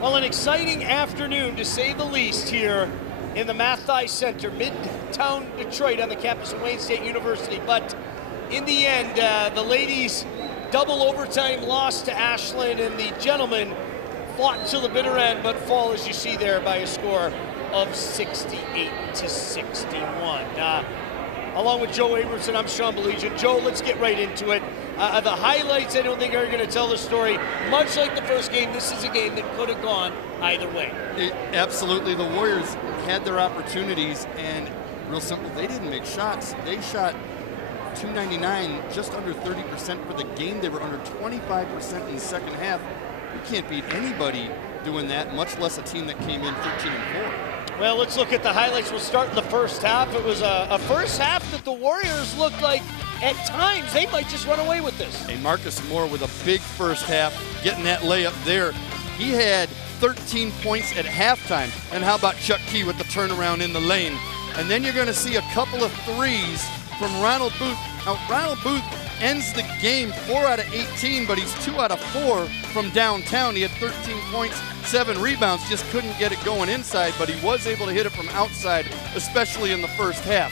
Well, an exciting afternoon, to say the least, here in the Mathai Center, Midtown Detroit, on the campus of Wayne State University. But in the end, the ladies' double overtime loss to Ashland, and the gentlemen fought till the bitter end, but fall, as you see there, by a score of 68-61. Along with Joe Abramson, I'm Sean Belegian. Joe, let's get right into it. The highlights, I don't think, are going to tell the story. Much like the first game, this is a game that could have gone either way. Absolutely. The Warriors had their opportunities, and real simple, they didn't make shots. They shot .299, just under 30% for the game. They were under 25% in the second half. You can't beat anybody doing that, much less a team that came in 13-4. Well, let's look at the highlights. We'll start in the first half. It was a first half that the Warriors looked like, at times, they might just run away with this. Hey, Marcus Moore with a big first half, getting that layup there. He had 13 points at halftime. And how about Chuck Key with the turnaround in the lane? And then you're going to see a couple of threes from Ronald Booth. Now, Ronald Booth ends the game 4 out of 18, but he's 2 out of 4 from downtown. He had 13 points, 7 rebounds, just couldn't get it going inside, but he was able to hit it from outside, especially in the first half.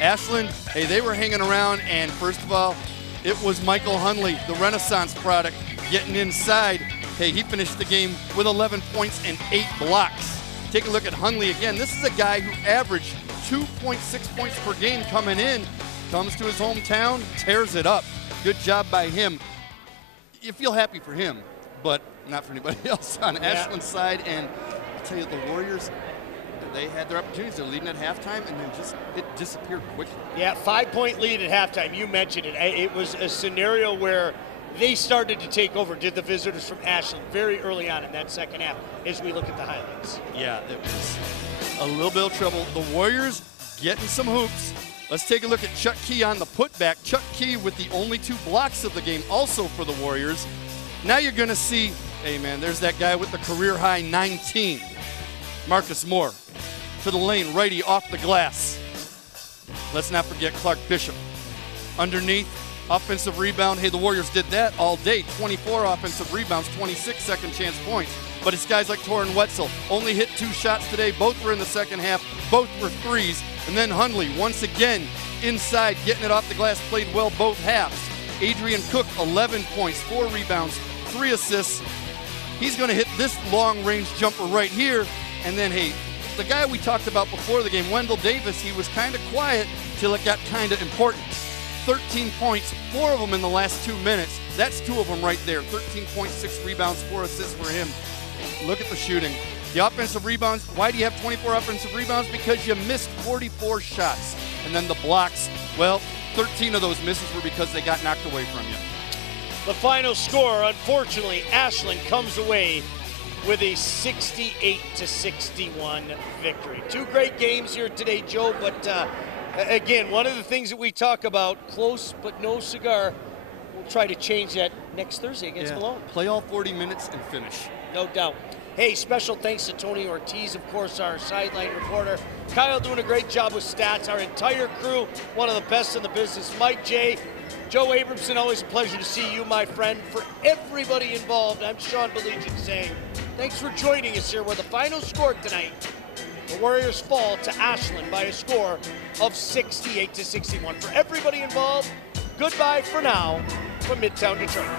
Ashland, hey, they were hanging around, and first of all, it was Michael Hunley, the Renaissance product, getting inside. Hey, he finished the game with 11 points and 8 blocks. Take a look at Hunley again. This is a guy who averaged 2.6 points per game coming in. Comes to his hometown, tears it up. Good job by him. You feel happy for him, but not for anybody else on Ashland's side. And I'll tell you, the Warriors, they had their opportunities. They're leading at halftime, and then it disappeared quickly. Yeah, 5-point lead at halftime. You mentioned it. It was a scenario where they started to take over, did the visitors from Ashland, very early on in that second half, as we look at the highlights. Yeah, it was a little bit of trouble. The Warriors getting some hoops. Let's take a look at Chuck Key on the putback. Chuck Key with the only 2 blocks of the game, also for the Warriors. Now you're going to see, hey man, there's that guy with the career high 19. Marcus Moore to the lane, righty off the glass. Let's not forget Clark Bishop. Underneath, offensive rebound. Hey, the Warriors did that all day. 24 offensive rebounds, 26 second chance points. But it's guys like Torrin Wetzel, only hit 2 shots today. Both were in the second half. Both were threes. And then Hunley, once again, inside, getting it off the glass, played well both halves. Adrian Cook, 11 points, 4 rebounds, 3 assists. He's going to hit this long-range jumper right here. And then, hey, the guy we talked about before the game, Wendell Davis, he was kind of quiet till it got kind of important. 13 points, 4 of them in the last 2 minutes. That's 2 of them right there. 13 points, 6 rebounds, 4 assists for him. Look at the shooting. The offensive rebounds, why do you have 24 offensive rebounds? Because you missed 44 shots. And then the blocks, well, 13 of those misses were because they got knocked away from you. The final score, unfortunately, Ashland comes away with a 68-61 victory. 2 great games here today, Joe, but again, one of the things that we talk about, close but no cigar, we'll try to change that next Thursday against Malone. Play all 40 minutes and finish. No doubt. Hey, special thanks to Tony Ortiz, of course, our sideline reporter. Kyle doing a great job with stats. Our entire crew, one of the best in the business. Mike J, Joe Abramson, always a pleasure to see you, my friend. For everybody involved, I'm Sean Belegian saying thanks for joining us here, where the final score tonight, the Warriors fall to Ashland by a score of 68-61. For everybody involved, goodbye for now from Midtown Detroit.